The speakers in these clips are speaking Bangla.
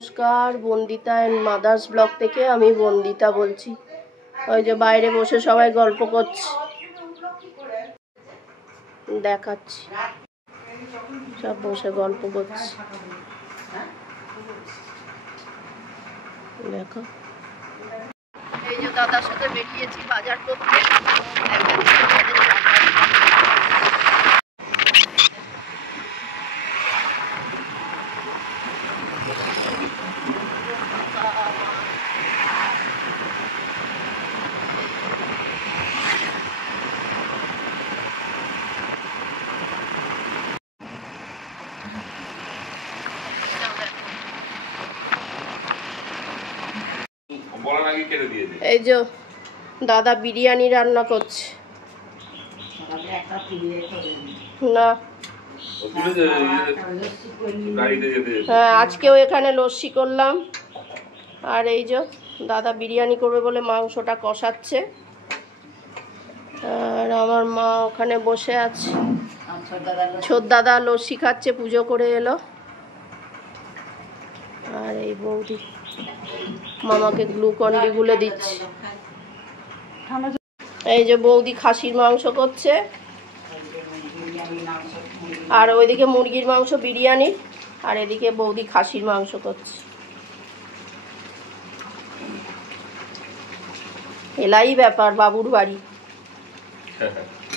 নমস্কার, বন্দিতা এন্ড মাদার্স ব্লগ থেকে আমি বন্দিতা বলছি। ওই যে বাইরে বসে সবাই গল্প করছে, দেখাচ্ছি, সব বসে গল্প করছে। দেখো, এই যে দাদার সাথে বেরিয়েছি বাজার করতে। এই যে দাদা বিরিয়ানি রান্না করছে। না, হ্যাঁ, আজকেও এখানে লস্যি করলাম। আর এই যে দাদা বিরিয়ানি করবে বলে মাংসটা কষাচ্ছে, আর আমার মা ওখানে বসে আছে। ছোট দাদা লস্যি খাচ্ছে, পুজো করে এলো। আর এই বৌদি মামাকে গ্লুকন্ডি গুলে দিচ্ছে। এই যে বৌদি খাসির মাংস করছে, আর ওইদিকে মুরগির মাংস বিরিয়ানি, আর এদিকে বৌদি খাসির মাংস করছে। এলাই ব্যাপার, বাবুর বাড়ি,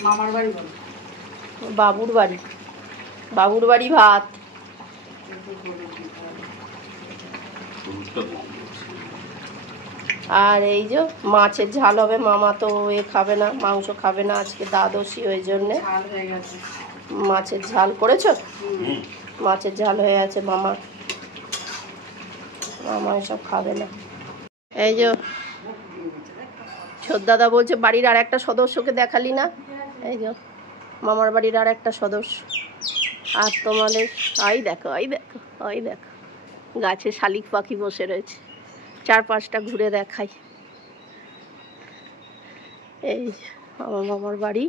মামার বাড়ি, বাবুর বাড়ি, বাবুর বাড়ি ভাত। আর এই যে মাছের ঝাল হবে, মামা তো এ খাবে না, মাংস খাবে না আজকে, দ্বাদশী, ওই জন্যে মাছের ঝাল করেছো। মাছের ঝাল হয়ে আছে মামা, মামা এসব খাবে না। এই যে ছোট দাদা বলছে বাড়ির আর একটা সদস্যকে দেখালি না। এই যে মামার বাড়ির আর একটা সদস্য। আর তোমাদের আই দেখো, আই দেখো, আই দেখো, গাছে শালিক পাখি বসে রয়েছে। চার পাঁচটা ঘুরে দেখাই। এই আমার মামার বাড়ি।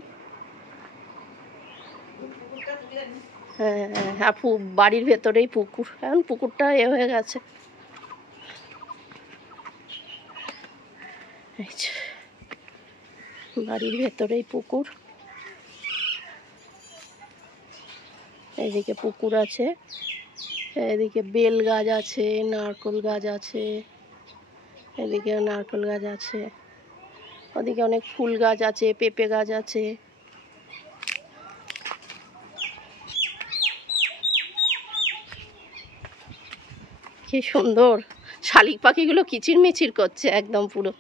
হ্যাঁ হ্যাঁ, বাড়ির ভেতরেই পুকুর। এখন পুকুরটা এ হয়ে গেছে। বাড়ির ভেতরেই পুকুর। এদিকে পুকুর আছে, এদিকে বেল গাছ আছে, নারকেল গাছ আছে, এদিকে নারকেল গাছ আছে, ওদিকে অনেক ফুল গাছ আছে, পেঁপে গাছ আছে। কি সুন্দর, শালিক পাখিগুলো কিচিরমিচির করছে একদম পুরো।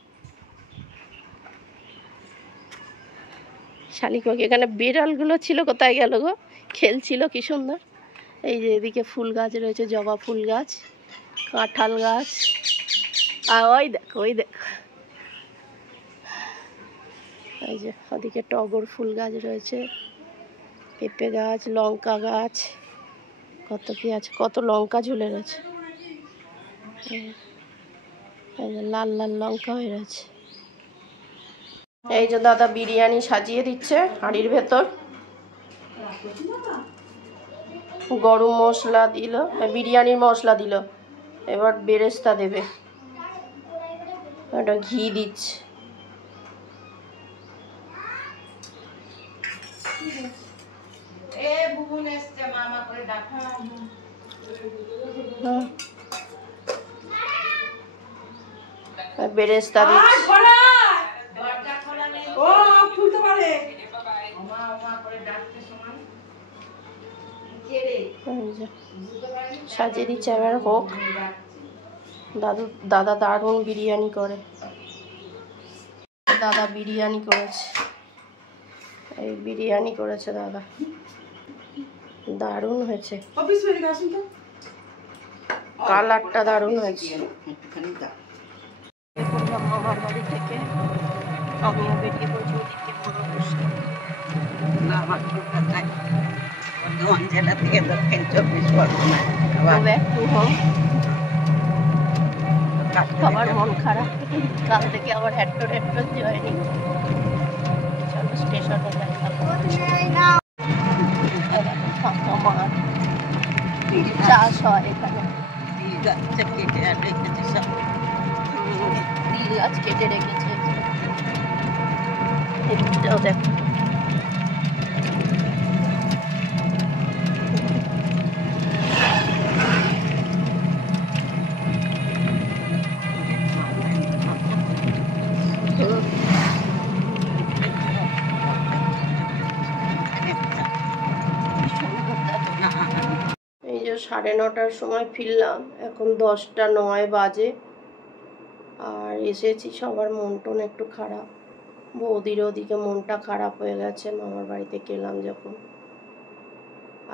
শালিক পাখি, এখানে বিড়ালগুলো ছিল, কোথায় গেল গো? খেলছিল কি সুন্দর। এই যে এদিকে ফুল গাছ রয়েছে, জবা ফুল গাছ, কাঁঠাল গাছ, আর ওই দেখো, ওই দেখো, এই যে ওদিকে টগর ফুল গাছ রয়েছে, পেঁপে গাছ, লঙ্কা গাছ, কত কি আছে, কত লঙ্কা ঝুলে রয়েছে। এই যে লাল লাল লঙ্কা হয়ে রয়েছে। এই যে দাদা বিরিয়ানি সাজিয়ে দিচ্ছে হাঁড়ির ভেতর। গরম মশলা দিল, বিরিয়ানির মশলা দিল, এবার বেরেস্তা দেবে, এটা ঘি দিচ্ছে। বেরেস্তা দিচ্ছে। সাজিয়ে দিচ্ছে, এবার হোক। দাদা দারুণ বিরিয়ানি করে, দাদা বিরিয়ানি করেছে, এই বিরিয়ানি করেছে দাদা, দারুণ হয়েছে, কালারটা দারুণ হয়েছে। মামার বাড়ি থেকে আমিও বেরিয়ে পড়ছি ওদিকে বর্ধমান জেলা থেকে দক্ষিণ 24 পরগনা। সবার মন খারাপ, কাল থেকে আবার হেডটো জয়েনিং। চলো স্টেশনে চাষ হয় এখানে। গাছটা কেটে আর রেখেছে সব। নীল গাছ কেটে রেখেছে। এটাও দেখো, এই যে 9:30টার সময় ফিরলাম, এখন 10টা 9 বাজে। আর এসেছি, সবার মন টন একটু খারাপ। বৌদির ওদিকে মনটা খারাপ হয়ে গেছে মামার বাড়িতে গেলাম যখন,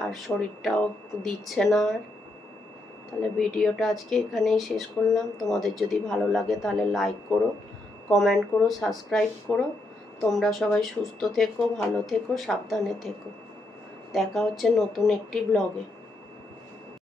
আর শরীরটাও দিচ্ছে না আর। তাহলে ভিডিওটা আজকে এখানেই শেষ করলাম। তোমাদের যদি ভালো লাগে তাহলে লাইক করো, কমেন্ট করো, সাবস্ক্রাইব করো। তোমরা সবাই সুস্থ থেকো, ভালো থেকো, সাবধানে থেকো। দেখা হচ্ছে নতুন একটি ব্লগে।